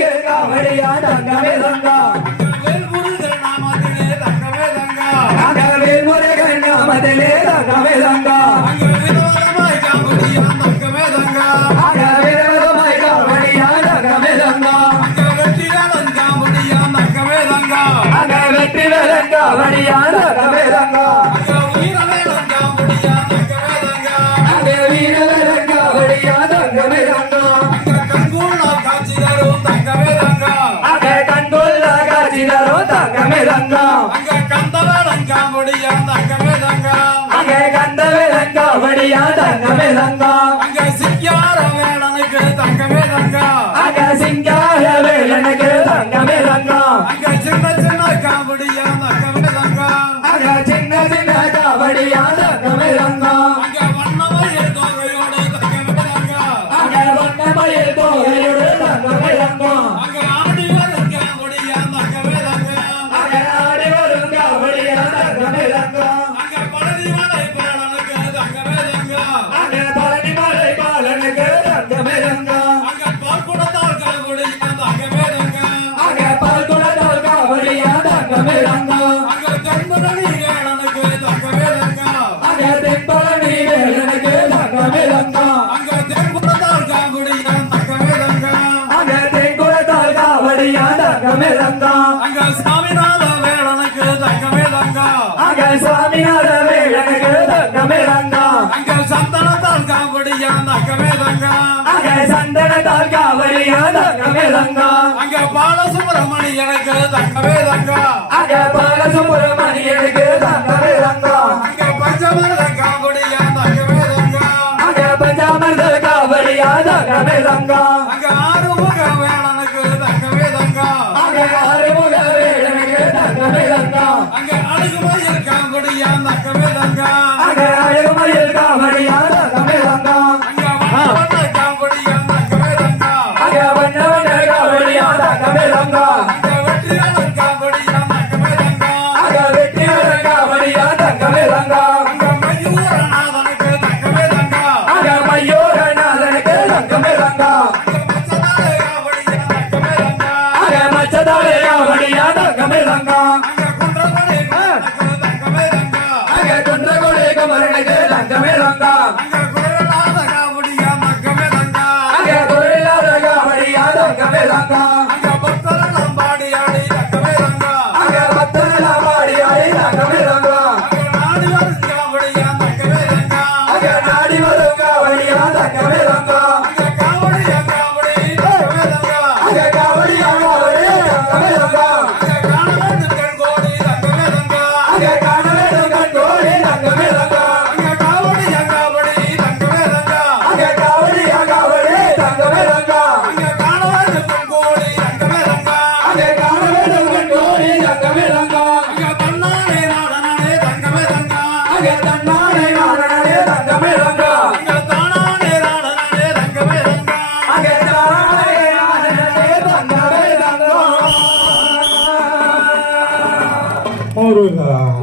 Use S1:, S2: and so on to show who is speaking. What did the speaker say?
S1: கேக்கா வழியா தங்கமே தங்கா
S2: நாமதிலே தங்கமே தங்கா
S1: நாமதிலே தங்கமே தங்கா யாடா நபே ரங்கா
S2: நாங்கள் சாமிநாத வேடனுக்கு தங்கமே தங்கா. அங்கள் சந்தனத்தால் காவடியா தங்கமே தங்கா.
S1: அங்கள் சந்தனத்தால் காவடியா தங்கமே தங்கா.
S2: அங்க
S1: பாலசுப்ரமணி எனக்கு தங்கமே தங்கா.
S2: அங்க பாலசுப்ரமணி எனக்கு தங்கமே தங்கா.
S1: அங்க பஞ்சமர்த காவடியா தங்கமே தங்கா.
S2: அங்க பஞ்சமர்த காவடியா தங்கமே தங்கா. அங்க ஆறுமுக வேடனுக்கு தங்கமே தங்கா. அங்க ஆறுமுக வேடனுக்கு தங்கமே தங்கா. அங்க
S1: அழகுமதி காங்கொடியா நக்கமே தங்கா
S2: அங்க அழகுமயில் காவடியா நக்கமே தங்கா Come here,
S1: I did like the way
S3: Morula.